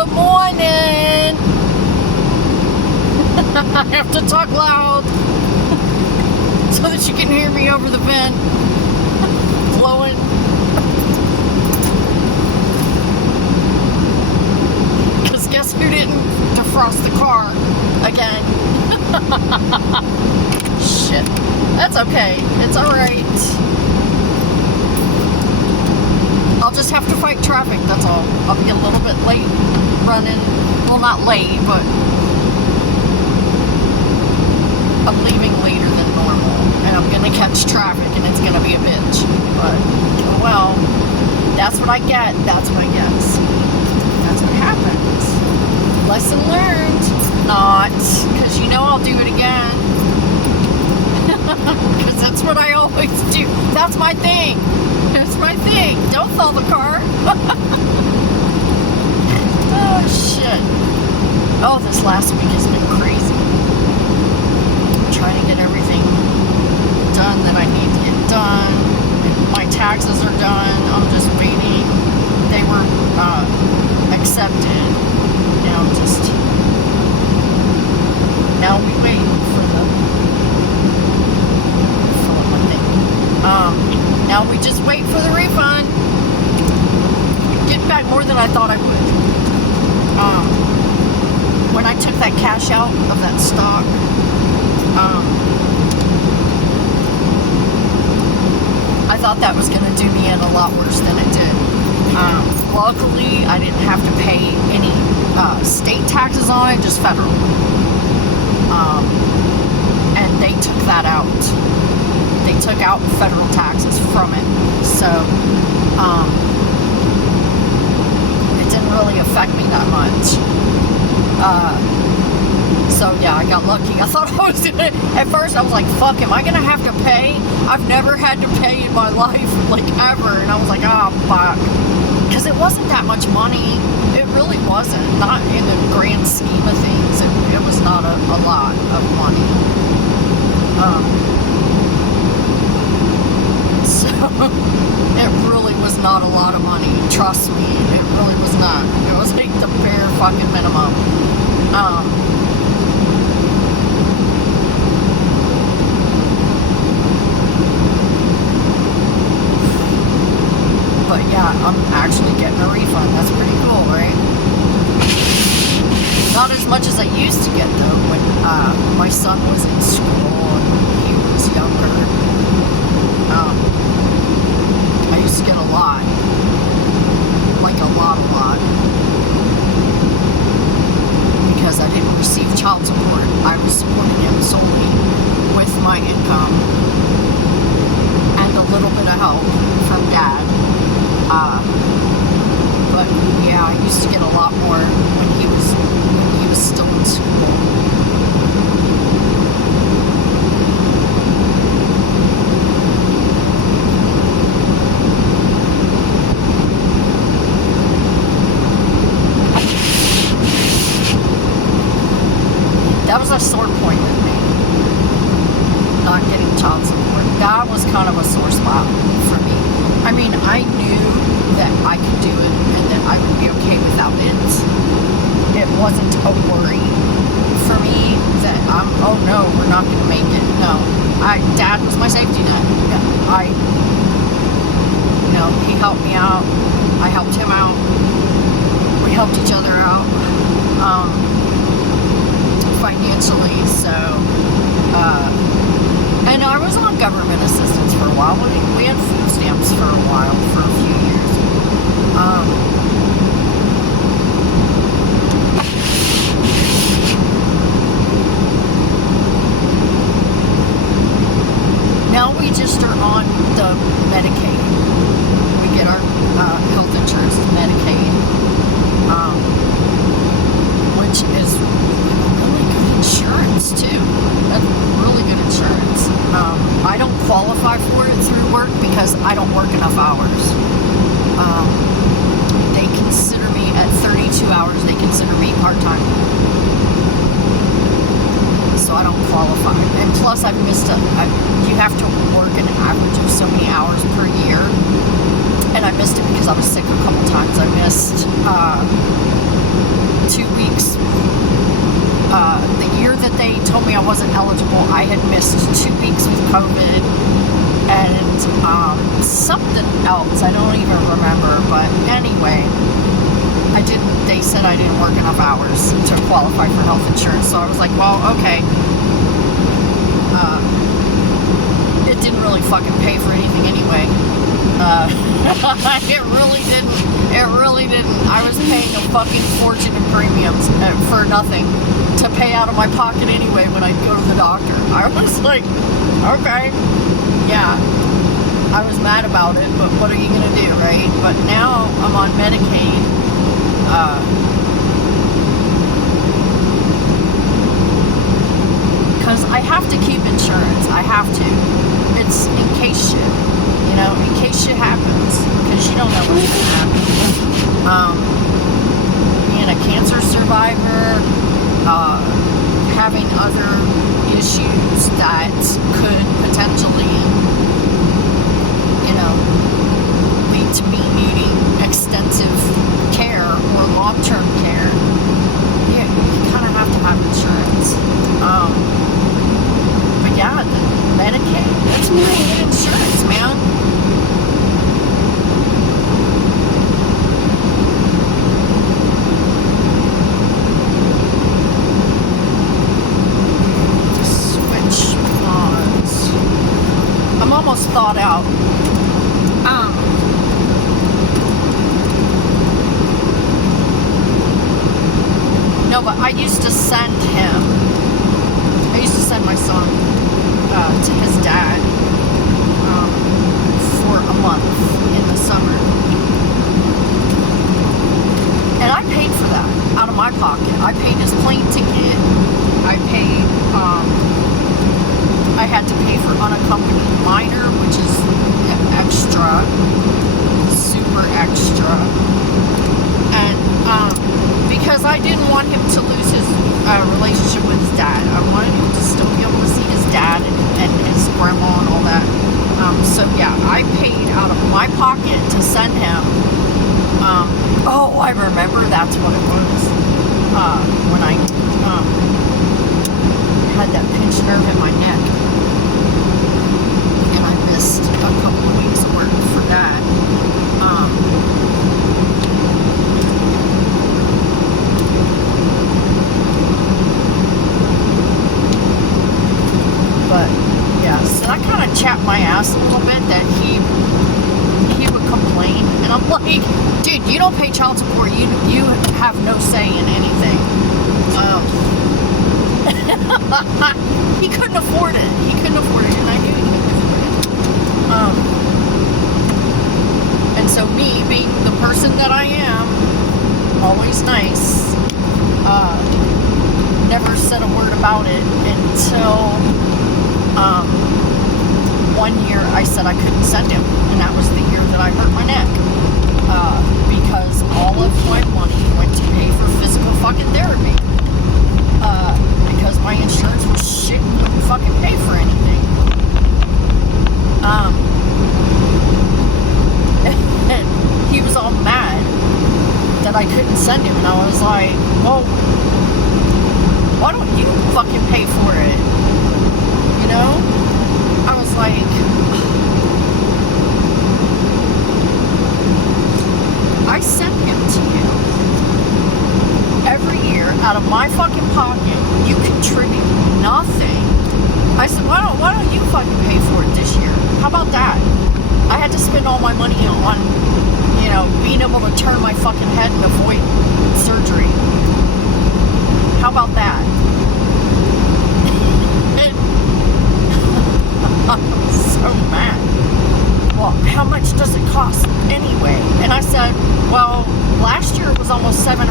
Good morning. I have to talk loud so that you can hear me over the vent blowing. Because guess who didn't defrost the car again? Shit. That's okay. It's alright. I'll just have to fight traffic, that's all. I'll be a little bit late running. Well, not late, but I'm leaving later than normal. And I'm going to catch traffic, and it's going to be a bitch. But, oh well, that's what I get. That's what I get. That's what happens. Lesson learned. Not. Because you know I'll do it again. Because that's what I always do. That's my thing. That's my thing. Don't sell the car. Oh, shit. Oh, this last week has been crazy. I'm trying to get everything done that I need to get done. My taxes are done. I'm just waiting. They were accepted. Now we wait for the now we just wait for the refund. Get back more than I thought I would. When I took that cash out of that stock, I thought that was going to do me in a lot worse than it did. Luckily, I didn't have to pay any state taxes on it, just federal. And they took that out. They took out federal taxes from it, so it didn't really affect me that much. So yeah, I got lucky. I thought I was gonna, at first I was like, fuck, am I gonna have to pay? I've never had to pay in my life, like ever, and I was like, ah, fuck. Because it wasn't that much money. It really wasn't. Not in the grand scheme of things. It was not a lot of money. So, it really was not a lot of money. Trust me, it really was not. It was like the bare fucking minimum. But yeah, I'm actually getting a refund. That's pretty cool, right? Not as much as I used to get, though, when my son was in school and he was younger. I used to get a lot. Like a lot. Because I didn't receive child support. I was supporting him solely with my income and a little bit of help from Dad. But yeah, I used to get a lot more when he was still in school. That was a sore point with me, not getting child support. That was kind of a sore spot for me. I mean, I knew that I could do it and that I would be okay without it. It wasn't a worry for me that oh no, we're not going to make it. No, Dad was my safety net. He helped me out. I helped him out. We helped each other out. Financially, so and I was on government assistance for a while. We had food stamps for a while, for a few years. Now we just are on the Medicaid. We get our health insurance through Medicaid, which is insurance too. That's really good insurance. I don't qualify for it through work because I don't work enough hours. They consider me at 32 hours. They consider me part-time. So I don't qualify. And plus I've missed you have to work an average of so many hours per year. And I missed it because I was sick a couple times. I missed the year that they told me I wasn't eligible, I had missed 2 weeks with COVID and something else. I don't even remember. But anyway, they said I didn't work enough hours to qualify for health insurance. So I was like, well, okay. It didn't really fucking pay for anything anyway. It really didn't. It really didn't. I was paying a fucking fortune in premiums for nothing to pay out of my pocket anyway when I'd go to the doctor. I was like, okay, yeah. I was mad about it, but what are you gonna do, right? But now I'm on Medicaid. Because I have to keep insurance. I have to. It's in case shit. You know, in case shit happens, because you don't know what's going to happen. Being a cancer survivor, having other issues that could potentially, you know, lead to me needing extensive care or long-term care. Yeah, you kind of have to have insurance. But yeah, the Medicaid, that's pretty good insurance, man. Switch mods. I'm almost thawed out. No, but I used to send my son to his dad for a month in the summer. And I paid for that out of my pocket. I paid his plane ticket. I paid, I had to pay for unaccompanied minor, which is extra, super extra. And because I didn't want him to lose his relationship with his dad. I wanted him to still be able to see his dad and his grandma and all that. So yeah, I paid out of my pocket to send him. Oh, I remember that's what it was. When I had that pinched nerve in my neck. And I missed a couple of weeks of work for that. But yeah, so I kind of chapped my ass a little bit that he would complain, and I'm like, dude, you don't pay child support. You have no say in anything. He couldn't afford it. He couldn't afford it, and I knew he couldn't afford it. And so me, being the person that I am, always nice, never said a word about it until 1 year I said I couldn't send him, and that was the year that I hurt my neck, because all of my money went to pay for physical fucking therapy, because my insurance was shit and wouldn't fucking pay for anything. And he was all mad that I couldn't send him, and I was like, well, why don't you fucking pay for it? You know? I was like, I sent him to you every year out of my fucking pocket. You contribute nothing. I said, why don't you fucking pay for it this year? How about that? I had to spend all my money on, you know, being able to turn my fucking head and avoid surgery. How about that? I'm so mad. Well, how much does it cost anyway? And I said, well, last year it was almost $700.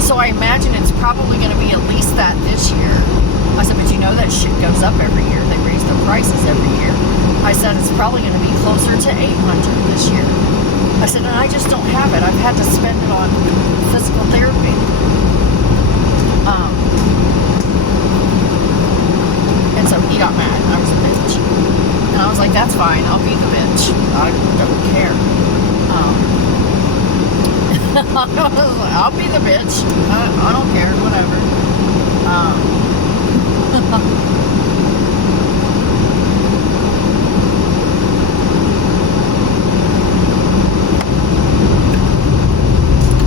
So I imagine it's probably going to be at least that this year. I said, but you know that shit goes up every year. They raise the prices every year. I said, it's probably going to be closer to $800 this year. I said, and I just don't have it. I've had to spend it on physical therapy. And so he got mad. I was a bitch. And I was like, that's fine. I'll be the bitch. I don't care. I'll be the bitch. I don't care. Whatever.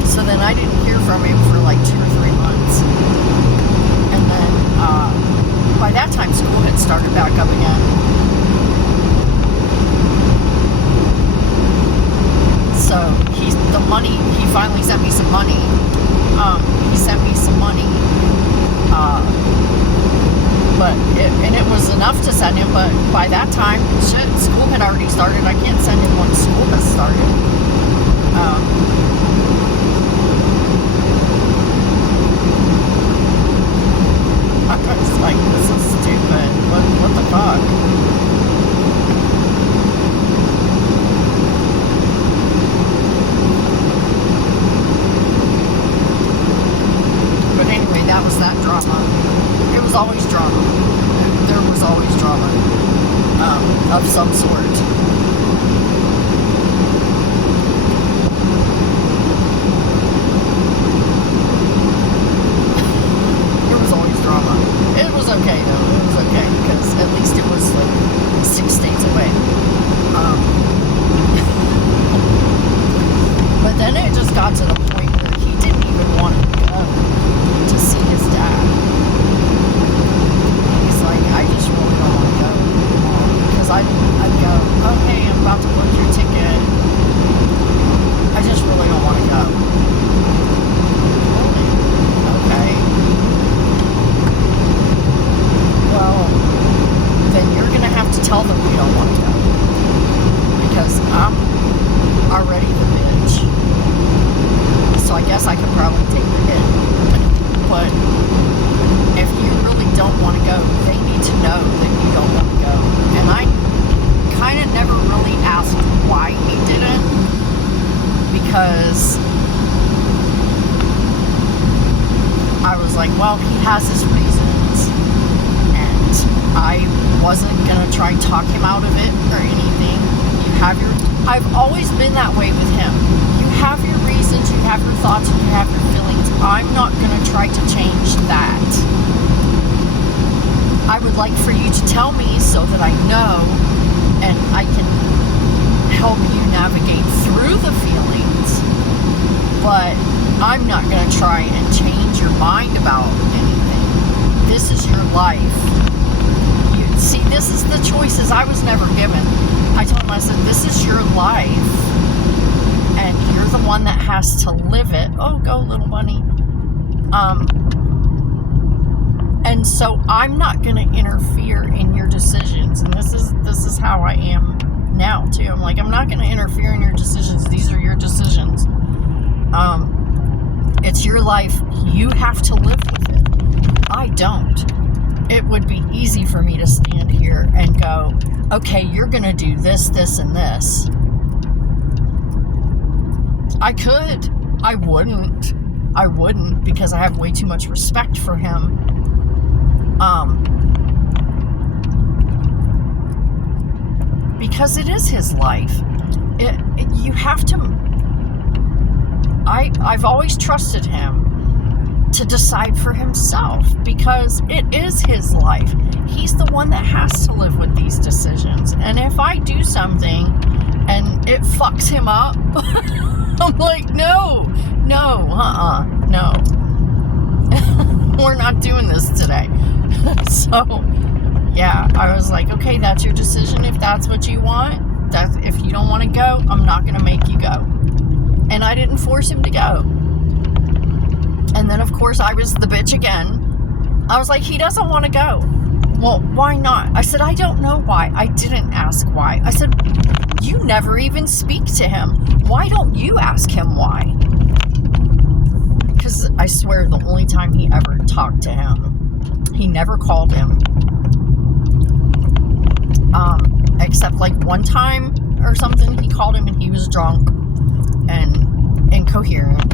So then I didn't hear from him for like 2 or 3 months. And then by that time school had started back up again. So he finally sent me some money. He sent me some money. It was enough to send him, but by that time, school had already started. I can't send him when school has started. I was like, this is stupid. What the fuck? But anyway, that was that drama. It was always drama. There was always drama of some sort. There was always drama. It was okay though. It was okay because at least it was like 6 states away. But then it just got to the point where he didn't even want to go to see his dad. He's like, I just really don't want to go because I'd go, oh hey, I'm about to book your ticket. I just really don't want to go. Really? Okay. Well, then you're gonna have to tell them you don't want to go because I'm already the bitch. So I guess I could probably take the hit. But if you really don't want to go, they need to know that you don't want to go. And I kind of never really asked why he didn't, because I was like, well, he has his reasons, and I wasn't gonna try and talk him out of it or anything. I've always been that way with him. You have your reasons, you have your thoughts, and you have your feelings. I'm not gonna try to change that. I would like for you to tell me so that I know and I can help you navigate through the feelings, but I'm not going to try and change your mind about anything. This is your life. See, this is the choices I was never given. I told him, I said, this is your life, and you're the one that has to live it. Oh, go, little bunny. And so I'm not going to interfere in your decisions. And this is how I am now, too. I'm like, I'm not going to interfere in your decisions. These are your decisions. It's your life. You have to live with it. I don't. It would be easy for me to stand here and go, okay, you're going to do this, this, and this. I could. I wouldn't because I have way too much respect for him. Because it is his life. You have to... I've always trusted him to decide for himself because it is his life. He's the one that has to live with these decisions. And if I do something and it fucks him up, I'm like, no. We're not doing this today. So, yeah, I was like, okay, that's your decision. If that's what you want, if you don't want to go, I'm not going to make you go. And I didn't force him to go. And then, of course, I was the bitch again. I was like, he doesn't want to go. Well, why not? I said, I don't know why. I didn't ask why. I said, you never even speak to him. Why don't you ask him why? Because I swear the only time he ever talked to him, he never called him. Except like one time or something, he called him and he was drunk and incoherent.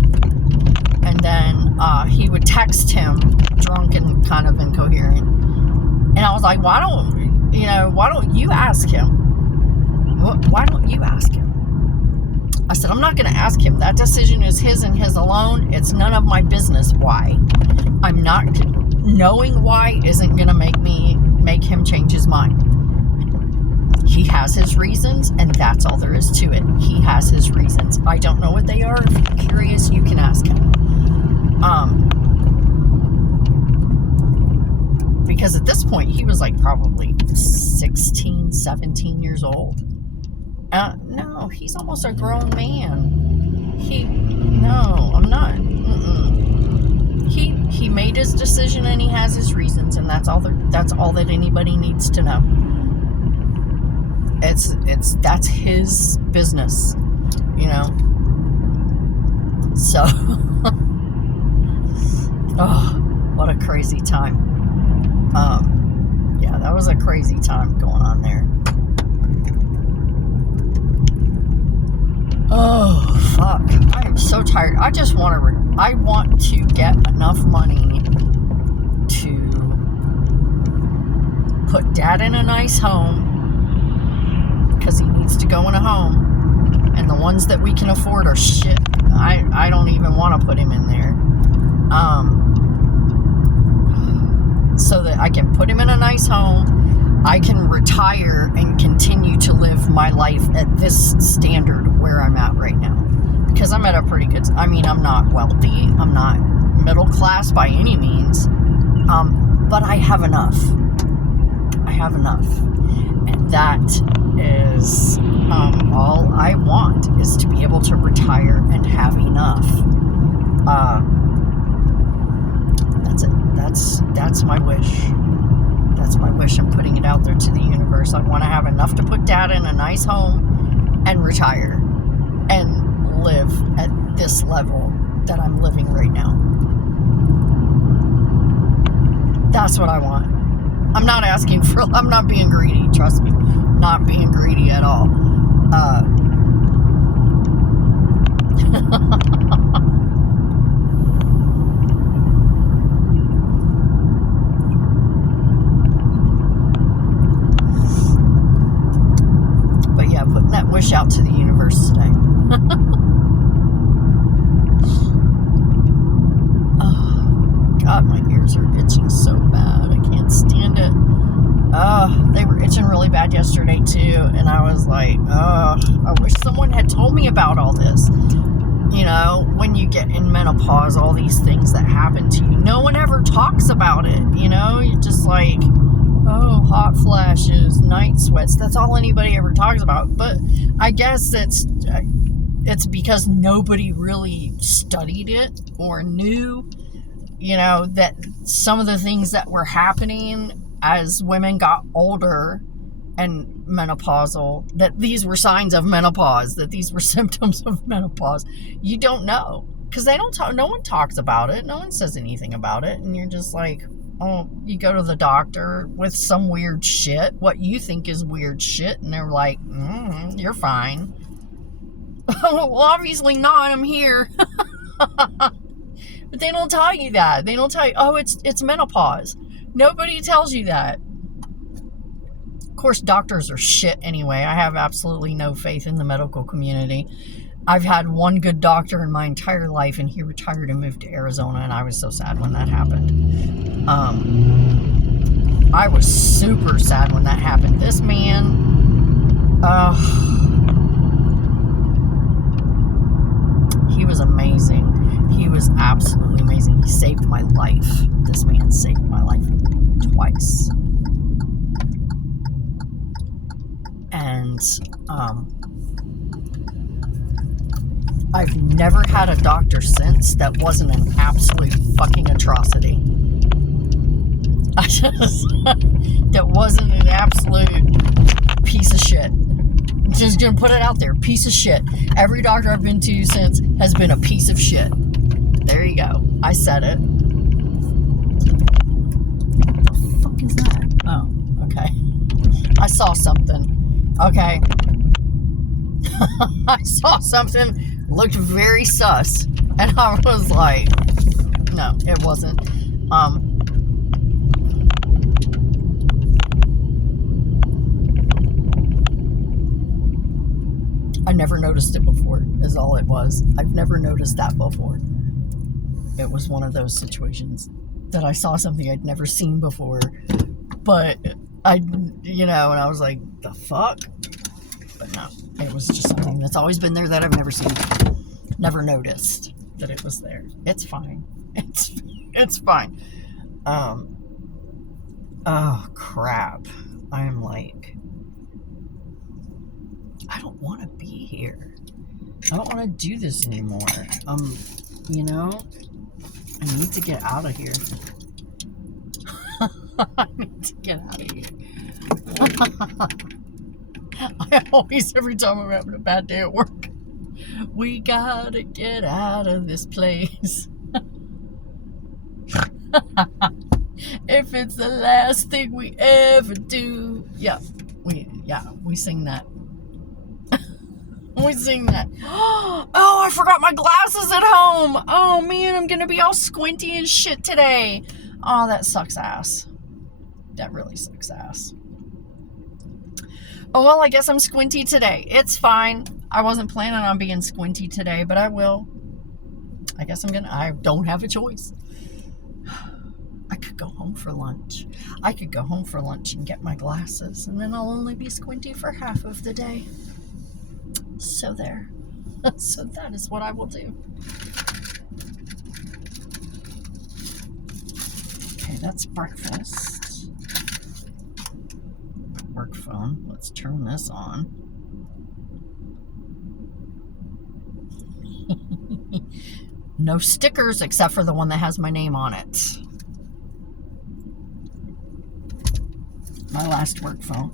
And then he would text him drunk and kind of incoherent. And I was like, why don't you ask him? Why don't you ask him? I said, I'm not going to ask him. That decision is his and his alone. It's none of my business why. I'm not knowing why isn't going to make him change his mind. He has his reasons, and that's all there is to it. He has his reasons. I don't know what they are. If you're curious, you can ask him. Because at this point, he was like probably 16, 17 years old. No, he's almost a grown man. No, I'm not. He made his decision, and he has his reasons, and that's all that anybody needs to know. That's his business, you know. So, oh, what a crazy time. Yeah, that was a crazy time going on there. Oh, fuck. I am so tired. I just want to get enough money to put Dad in a nice home, because he needs to go in a home, and the ones that we can afford are shit. I don't even want to put him in there. So that I can put him in a nice home, I can retire and continue to live my life at this standard where I'm at right now. Because I'm at a pretty good, I'm not wealthy, I'm not middle class by any means, but I have enough. And that is all I want, is to be able to retire and have enough. That's it. That's my wish. That's my wish. I'm putting it out there to the universe. I want to have enough to put Dad in a nice home and retire and live at this level that I'm living right now. That's what I want. I'm not I'm not being greedy, trust me. Not being greedy at all. But yeah, putting that wish out to the universe today. Oh, God, my ears are itching so bad. I can't stand it. They were itching really bad yesterday too, and I was like, I wish someone had told me about all this. You know, when you get in menopause, all these things that happen to you, no one ever talks about it. You know, you're just like, oh, hot flashes, night sweats. That's all anybody ever talks about. But I guess it's because nobody really studied it or knew, you know, that some of the things that were happening as women got older and menopausal, that these were signs of menopause, that these were symptoms of menopause. You don't know, because they don't talk. No one talks about it. No one says anything about it, and you're just like, oh, you go to the doctor with some weird shit, what you think is weird shit, and they're like, you're fine. Well, obviously not. I'm here. But they don't tell you that. They don't tell you, oh, it's menopause. Nobody tells you that. Of course, doctors are shit anyway. I have absolutely no faith in the medical community. I've had one good doctor in my entire life, and he retired and moved to Arizona, and I was so sad when that happened. I was super sad when that happened. This man, he was amazing. He was absolutely amazing. He saved my life. This man saved my life twice. And I've never had a doctor since that wasn't an absolute fucking atrocity. That wasn't an absolute piece of shit. Just gonna put it out there. Piece of shit. Every doctor I've been to since has been a piece of shit. There you go. I said it. What the fuck is that? Oh, okay. I saw something. Okay. I saw something, looked very sus, and I was like, no, it wasn't. I never noticed it before, is all it was. I've never noticed that before. It was one of those situations. that I saw something I'd never seen before. But and I was like, the fuck? But no, it was just something that's always been there that I've never seen, never noticed that it was there. It's fine. It's fine. Oh crap. I am like, I don't want to be here. I don't want to do this anymore. I need to get out of here. I need to get out of here. I always, every time I'm having a bad day at work, we gotta get out of this place. If it's the last thing we ever do. Yeah, we sing that. We sing that. Oh, I forgot my glasses at home. Oh man, I'm gonna be all squinty and shit today. Oh, that sucks ass. That really sucks ass. Oh, well, I guess I'm squinty today. It's fine. I wasn't planning on being squinty today, but I will. I guess I don't have a choice. I could go home for lunch. I could go home for lunch and get my glasses, and then I'll only be squinty for half of the day. So there. So that is what I will do. Okay, that's breakfast. Work phone. Let's turn this on. No stickers except for the one that has my name on it. My last work phone.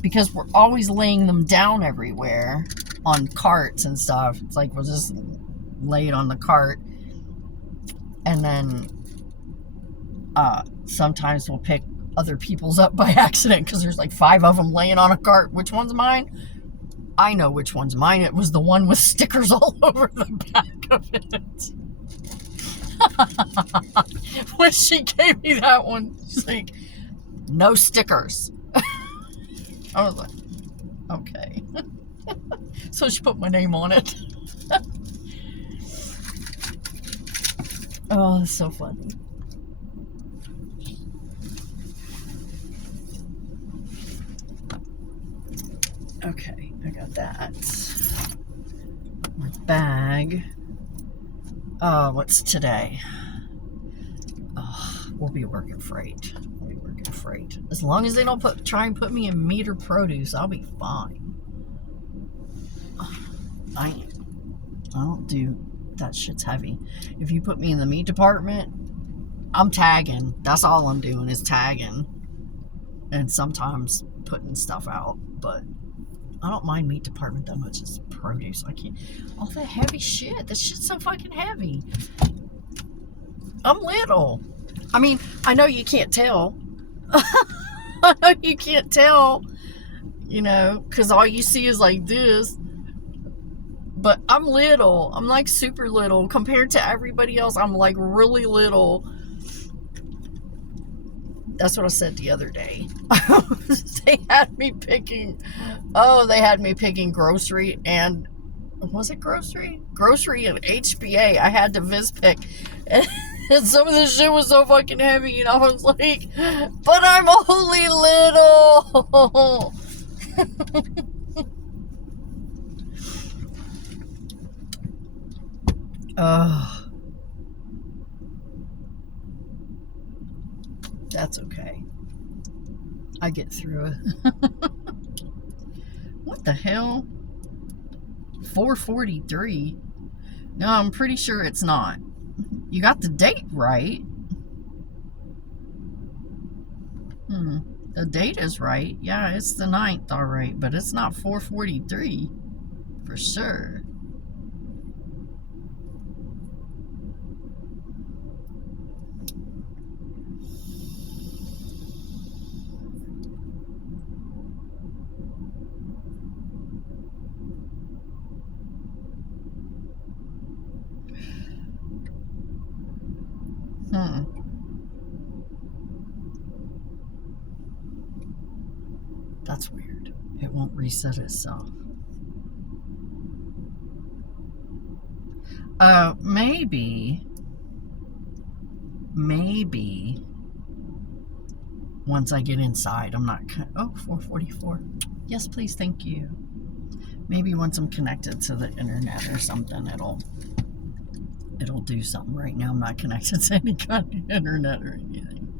Because we're always laying them down everywhere on carts and stuff. It's like we'll just lay it on the cart, and then sometimes we'll pick other people's up by accident because there's like 5 of them laying on a cart. Which one's mine? I know which one's mine. It was the one with stickers all over the back of it. When she gave me that one, she's like, no stickers. I was like, okay. So she put my name on it. Oh, that's so funny. Okay, I got that. My bag. What's today? Oh, we'll be working freight. Freight. As long as they don't try and put me in meat or produce, I'll be fine. I don't do that. Shit's heavy. If you put me in the meat department, I'm tagging. That's all I'm doing is tagging, and sometimes putting stuff out. But I don't mind meat department that much as produce. I can't. All that heavy shit. That shit's so fucking heavy. I'm little. I mean, I know you can't tell. You can't tell, because all you see is like this. But I'm little. I'm like super little compared to everybody else. I'm like really little. That's what I said the other day. They had me picking grocery and, was it grocery? Grocery and HBA. I had to pick. And some of this shit was so fucking heavy, and I was like, but I'm only little. That's okay. I get through it. What the hell? 4:43? No, I'm pretty sure it's not. You got the date right. The date is right. Yeah, it's the 9th, all right, but it's not 4:43 for sure. That's weird. It won't reset itself. Maybe maybe once I get inside, I'm not, oh, 444. Yes, please, thank you. Maybe once I'm connected to the internet or something, it'll do something. Right now, I'm not connected to any kind of internet or anything.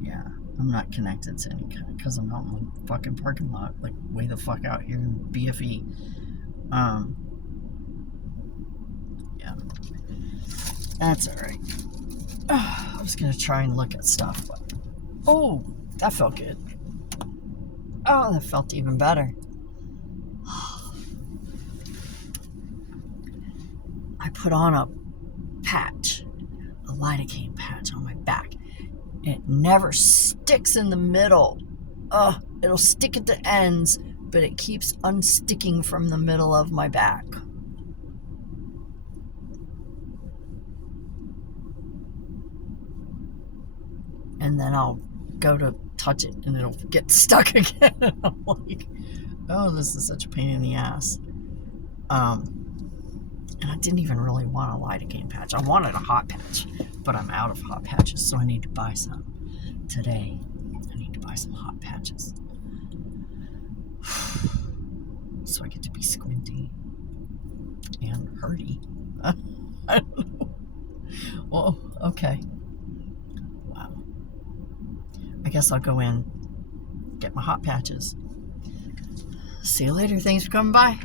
Yeah, I'm not connected to any kind, because I'm out in the fucking parking lot, like way the fuck out here in BFE. Yeah, that's all right. I was gonna try and look at stuff, but oh, that felt good. Oh, that felt even better. I put on a patch, a lidocaine patch on my back. It never sticks in the middle. It'll stick at the ends, but it keeps unsticking from the middle of my back. And then I'll go to touch it and it'll get stuck again. I'm like, oh, this is such a pain in the ass. And I didn't even really want a lidocaine patch. I wanted a hot patch, but I'm out of hot patches, so I need to buy some today. I need to buy some hot patches. So I get to be squinty and hurty. I don't know. Well, okay. Wow. I guess I'll go in, get my hot patches. See you later. Thanks for coming by.